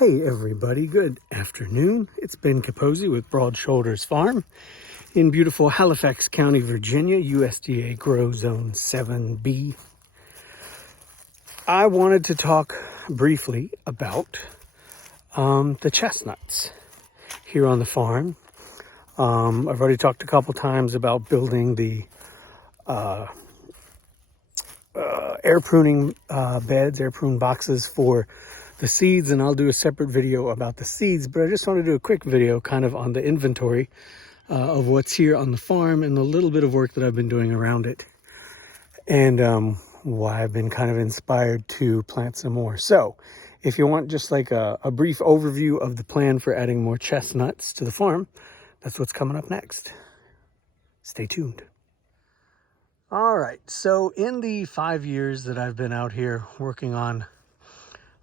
Hey everybody, good afternoon. It's Ben Capozzi with Broad Shoulders Farm in beautiful Halifax County, Virginia, USDA Grow Zone 7B. I wanted to talk briefly about the chestnuts here on the farm. I've already talked a couple times about building the air pruning beds, air prune boxes for the seeds, and I'll do a separate video about the seeds, but I just want to do a quick video kind of on the inventory of what's here on the farm and the little bit of work that I've been doing around it, and why I've been kind of inspired to plant some more. So if you want just like a brief overview of the plan for adding more chestnuts to the farm, that's what's coming up next. Stay tuned. All right, so in the 5 years that I've been out here working on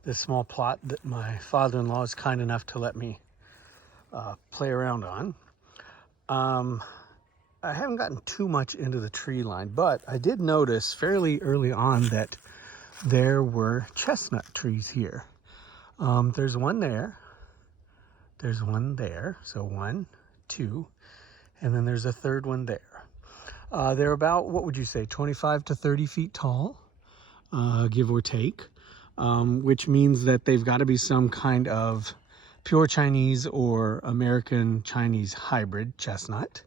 this small plot that my father-in-law is kind enough to let me play around on, I haven't gotten too much into the tree line, but I did notice fairly early on that there were chestnut trees here. There's one there, there's one there, so 1, 2, and then there's a third one there. They're about, what would you say, 25 to 30 feet tall, give or take. Which means that they've got to be some kind of pure Chinese or American Chinese hybrid chestnut.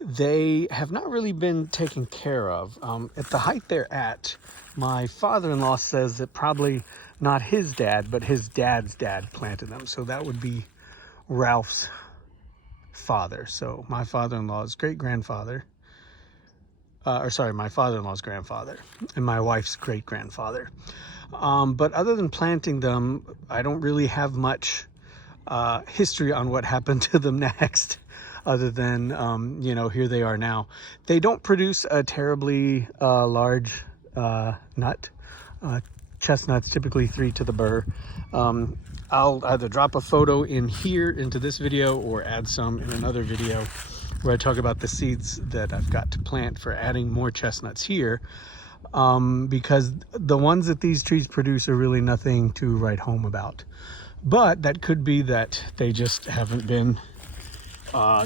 They have not really been taken care of. At the height they're at, my father-in-law says that probably not his dad, but his dad's dad planted them. So that would be Ralph's father. So my father-in-law's great-grandfather. My father-in-law's grandfather and my wife's great-grandfather. But other than planting them, I don't really have much history on what happened to them next, other than, here they are now. They don't produce a terribly large nut. Chestnuts, typically 3 to the burr. I'll either drop a photo in here into this video or add some in another video where I talk about the seeds that I've got to plant for adding more chestnuts here, because the ones that these trees produce are really nothing to write home about. But that could be that they just haven't been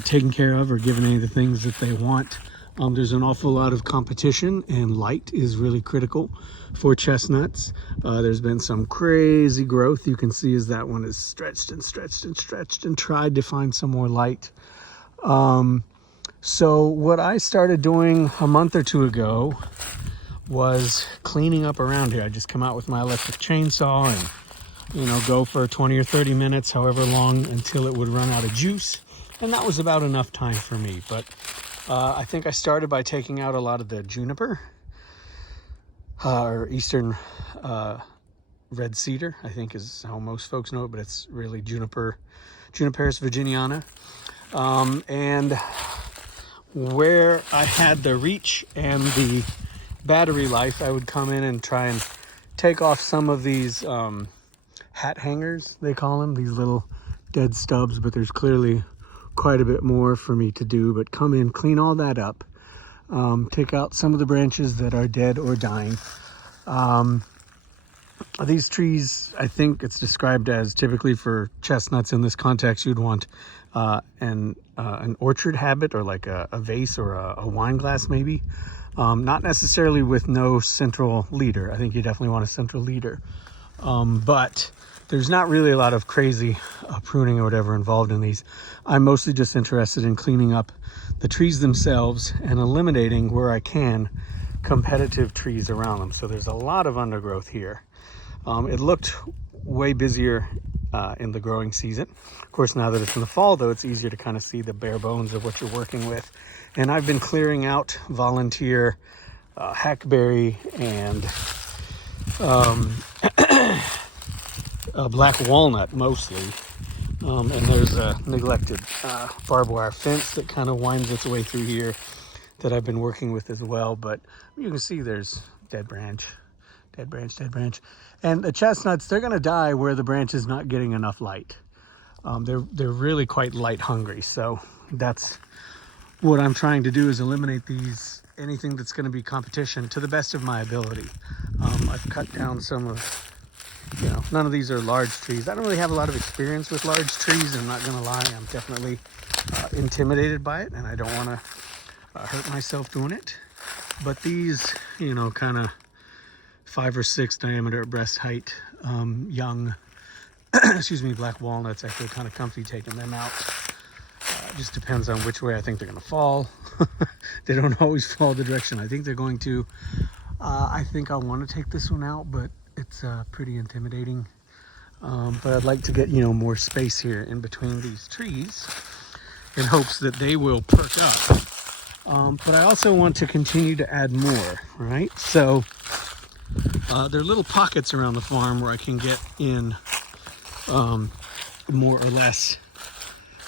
taken care of or given any of the things that they want. There's an awful lot of competition, and light is really critical for chestnuts. There's been some crazy growth. You can see as that one is stretched and stretched and stretched and tried to find some more light. So what I started doing a month or two ago was cleaning up around here. I just come out with my electric chainsaw and, go for 20 or 30 minutes, however long, until it would run out of juice. And that was about enough time for me. But I think I started by taking out a lot of the juniper, or eastern red cedar, I think is how most folks know it, but it's really Juniperus virginiana. And where I had the reach and the battery life, I would come in and try and take off some of these hat hangers, they call them, these little dead stubs, but there's clearly quite a bit more for me to do. But come in, clean all that up, take out some of the branches that are dead or dying. These trees, I think it's described as, typically for chestnuts in this context, you'd want an orchard habit, or like a vase or a wine glass maybe. Not necessarily with no central leader. I think you definitely want a central leader. But there's not really a lot of crazy pruning or whatever involved in these. I'm mostly just interested in cleaning up the trees themselves and eliminating, where I can, competitive trees around them. So there's a lot of undergrowth here. It looked way busier in the growing season. Of course, now that it's in the fall, though, it's easier to kind of see the bare bones of what you're working with. And I've been clearing out volunteer hackberry and black walnut mostly. And there's a neglected barbed wire fence that kind of winds its way through here that I've been working with as well. But you can see there's dead branch. And the chestnuts, they're going to die where the branch is not getting enough light. They're really quite light hungry. So that's what I'm trying to do, is eliminate anything that's going to be competition to the best of my ability. I've cut down some of you know, none of these are large trees. I don't really have a lot of experience with large trees. I'm not going to lie. I'm definitely intimidated by it, and I don't want to hurt myself doing it. But these, you know, kind of 5 or 6 diameter at breast height, young, excuse me, black walnuts. I feel kind of comfy taking them out. Just depends on which way I think they're going to fall. They don't always fall the direction I think they're going to. I think I want to take this one out, but it's pretty intimidating. But I'd like to get, you know, more space here in between these trees in hopes that they will perk up. But I also want to continue to add more, right? So there are little pockets around the farm where I can get in more or less,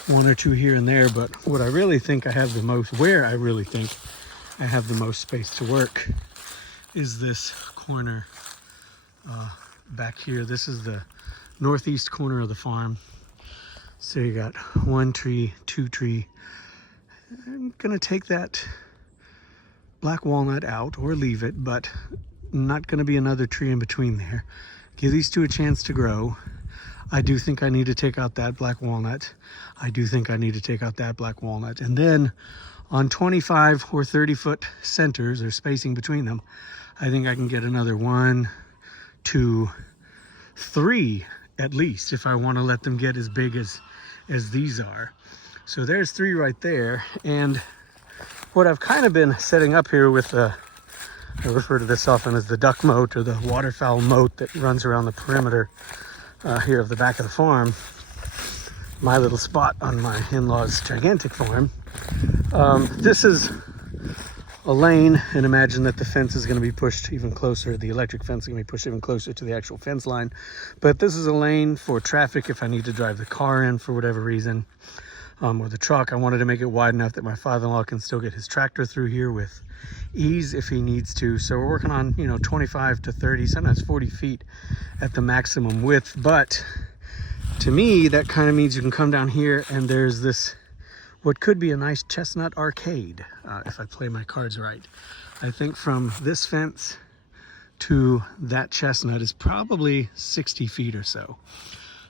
1 or 2 here and there. But what I really think I have the most, where I really think I have the most space to work is this corner back here. This is the northeast corner of the farm. So you got 1 tree, 2 tree. I'm gonna take that black walnut out or leave it, but not gonna be another tree in between there. Give these 2 a chance to grow. I do think I need to take out that black walnut. I do think I need to take out that black walnut. And then on 25 or 30 foot centers or spacing between them, I think I can get another 1, 2, 3 at least, if I want to let them get as big as these are. So there's 3 right there. And what I've kind of been setting up here with I refer to this often as the duck moat or the waterfowl moat that runs around the perimeter here of the back of the farm, my little spot on my in-laws' gigantic farm. This is a lane, and imagine that the fence is going to be pushed even closer. The electric fence is going to be pushed even closer to the actual fence line. But this is a lane for traffic if I need to drive the car in for whatever reason, or the truck. I wanted to make it wide enough that my father-in-law can still get his tractor through here with ease if he needs to. So we're working on, you know, 25 to 30, sometimes 40 feet at the maximum width. But to me, that kind of means you can come down here and there's this, what could be a nice Chestnut arcade, if I play my cards right. I think from this fence to that Chestnut is probably 60 feet or so.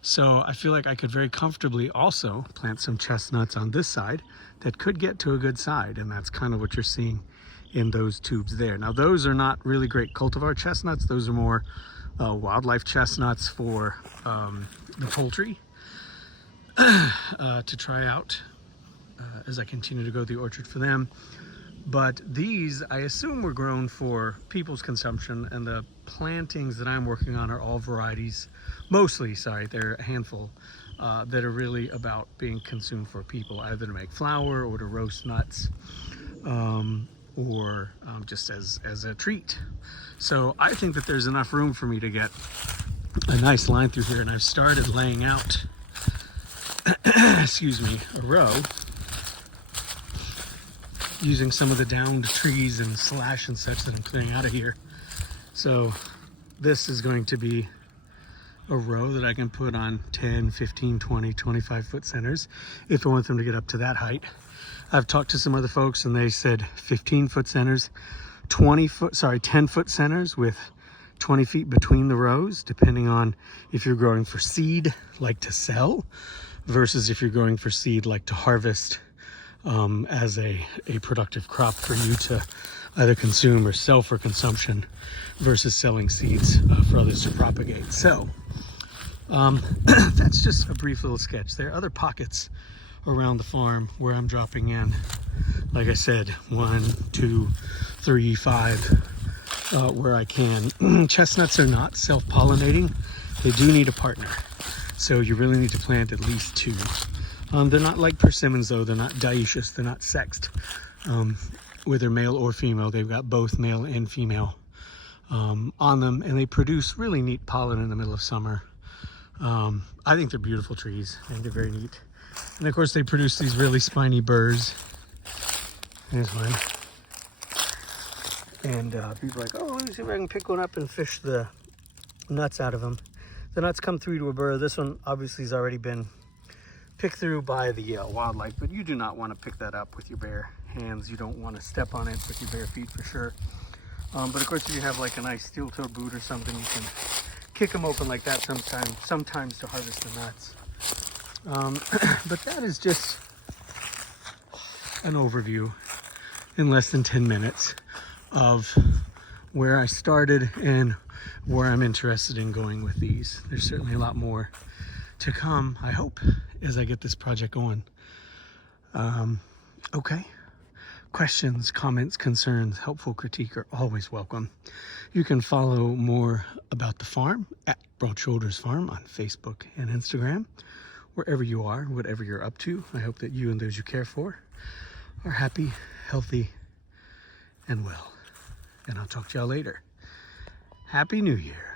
So I feel like I could very comfortably also plant some chestnuts on this side that could get to a good side. And that's kind of what you're seeing in those tubes there. Now, those are not really great cultivar chestnuts. Those are more wildlife chestnuts for the poultry to try out as I continue to go to the orchard for them. But these, I assume, were grown for people's consumption, and the plantings that I'm working on are all varieties, mostly, sorry, they're a handful, that are really about being consumed for people, either to make flour or to roast nuts, or just as a treat. So I think that there's enough room for me to get a nice line through here, and I've started laying out, excuse me, a row, using some of the downed trees and slash and such that I'm clearing out of here. So this is going to be a row that I can put on 10, 15, 20, 25 foot centers if I want them to get up to that height. I've talked to some other folks and they said 15 foot centers, 10 foot centers with 20 feet between the rows, depending on if you're growing for seed, like to sell, versus if you're growing for seed, like to harvest as a productive crop for you to either consume or sell for consumption, versus selling seeds for others to propagate. So that's just a brief little sketch. There are other pockets around the farm where I'm dropping in, like I said, 1, 2, 3, 5, where I can. Chestnuts are not self-pollinating. They do need a partner. So you really need to plant at least 2. They're not like persimmons though. They're not dioecious. They're not sexed, whether male or female. They've got both male and female on them, and they produce really neat pollen in the middle of summer. I think they're beautiful trees. I think they're very neat. And of course they produce these really spiny burrs. There's one. And people are like, oh, let me see if I can pick one up and fish the nuts out of them. The nuts come through to a burr. This one obviously has already been picked through by the wildlife, but you do not want to pick that up with your bare hands. You don't want to step on it with your bare feet for sure. But of course, if you have like a nice steel-toed boot or something, you can kick them open like that sometimes to harvest the nuts. But that is just an overview in less than 10 minutes of where I started and where I'm interested in going with these. There's certainly a lot more to come, I hope, as I get this project going. Okay. Questions, comments, concerns, helpful critique are always welcome. You can follow more about the farm at Broad Shoulders Farm on Facebook and Instagram. Wherever you are, whatever you're up to, I hope that you and those you care for are happy, healthy, and well. And I'll talk to y'all later. Happy New Year.